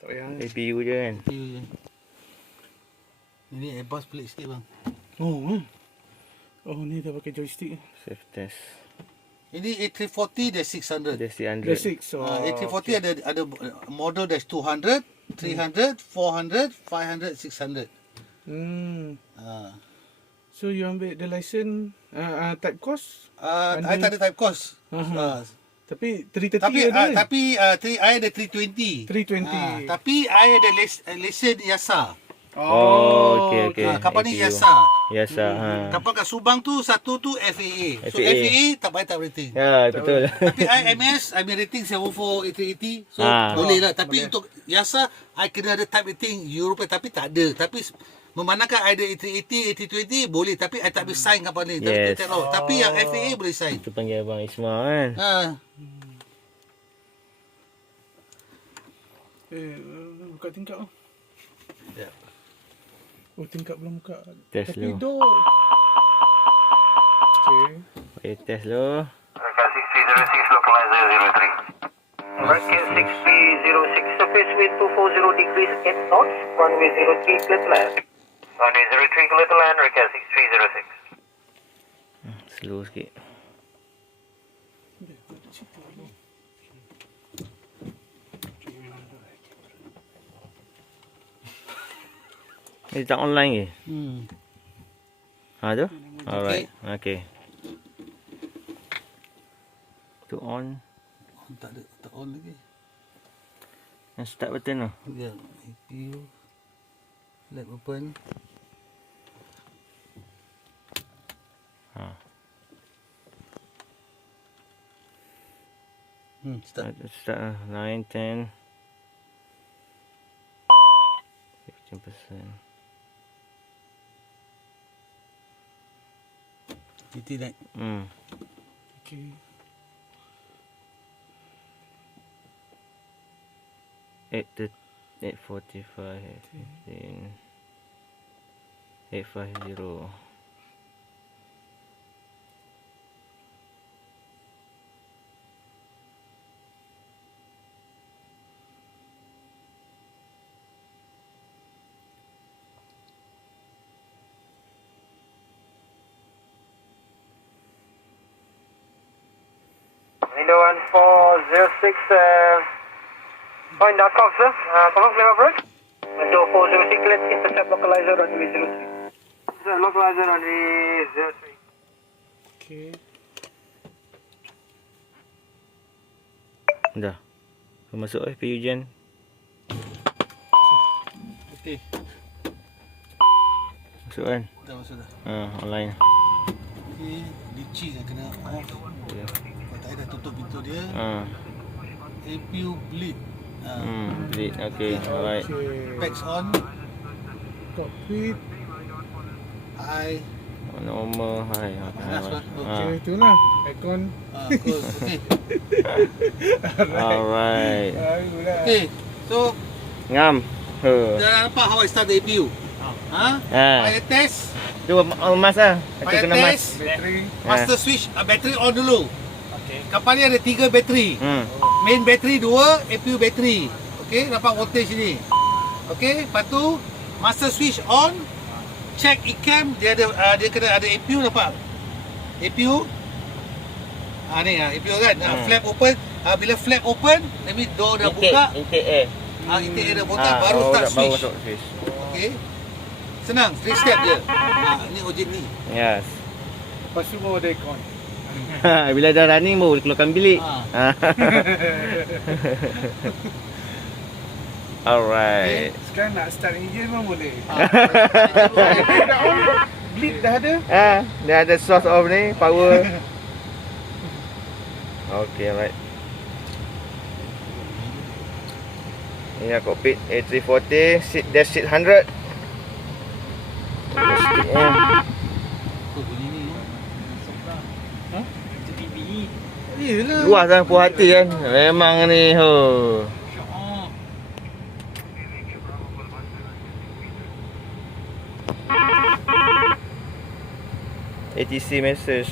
Tak payah. APU je kan. APU je. Ini Airbus pelik sikit bang. Oh, oh ni dah pakai joystick. Safe test. Ini A340-600. Desi 100. Basic. So A340 ada model dash 200, 300, 400, 500, 600. So you ambil the license type course? I tak ada type course. Tapi 330 Tapi ada. tapi I ada 320. 320. Tapi I ada lesen Yasa. Oh, okey. Kapal ni APU. Yasa. Yasa. Kapal kat Subang tu satu tu FAA. So FAA. FAA tak payah tak rating. Ya, betul. Tapi I MS, I punya rating 74, A380. So boleh lah. Tapi untuk Yasa, I kena ada type rating Europe tapi tak ada. Tapi memandangkan I ada A380, A320 boleh. Tapi I tak boleh sign kapal ni. Yes. Tapi yang FAA boleh sign. Itu panggil Abang Ismail kan. Buka tingkap tu. Ya. Oh, tingkap belum buka. Test Tapi dulu. door. Okay. Okay, test dulu. Rocket 6306 localizer 03. Rocket 6306 surface wind 240 degrees 8 knots, runway 03 clear to land. Runway 03 clear to land, Rocket 6306. Slow sikit. Ni tak online ke? Tu? Alright. Okay. Tu on. Tak ada, tak on lagi. Yang start button tu. Ya, APU. Let open. Start. Start 9, 10. 15%. Titik naik. Okay. 8:45, 15, 850. Window 1406, point.com, sir. Confirm claim approach. Window 406, let's intercept localizer runway 03. Sir, localizer runway 03. Okay. Dah. Masuk APU Jen. Okey. Masuk kan? Dah masuk dah. Online. Okey, licin dah kena off. Ya. Saya dah tutup pintu dia. APU bleed. Bleed. Okay, alright. Packs on. Cockpit. I. Normal, hai. Panas lah. Okay, itulah. Aircon. Cool. Okey. Alright. Okey. So, Ngam. dah nampak how I start the APU? Fire test. Tu mas lah. Itu Fire kena mas. test. Bateri. Master switch, bateri on dulu. Okay. Kapal ni ada 3 bateri. Main bateri 2, APU bateri. Okey, nampak voltage ni. Okey, lepas tu master switch on. Check e-cam, dia kena ada APU, nampak? APU. Ni APU kan. Flap open. Bila flap open, that means door dah buka. Intake air. Intake air dah buka, baru start switch. Okey. Senang, 3 step je. Ni OJ ni. Yes. Lepas tu baru ada aircon. Bila dah running baru keluarkan bilik. Alright. Sekarang nak start engine pun boleh. Bleed dah ada. Dia ada source of ni, power. Okay, alright. Ini lah cockpit A340-600. Luas kan puas hati kan. Memang ni ATC message.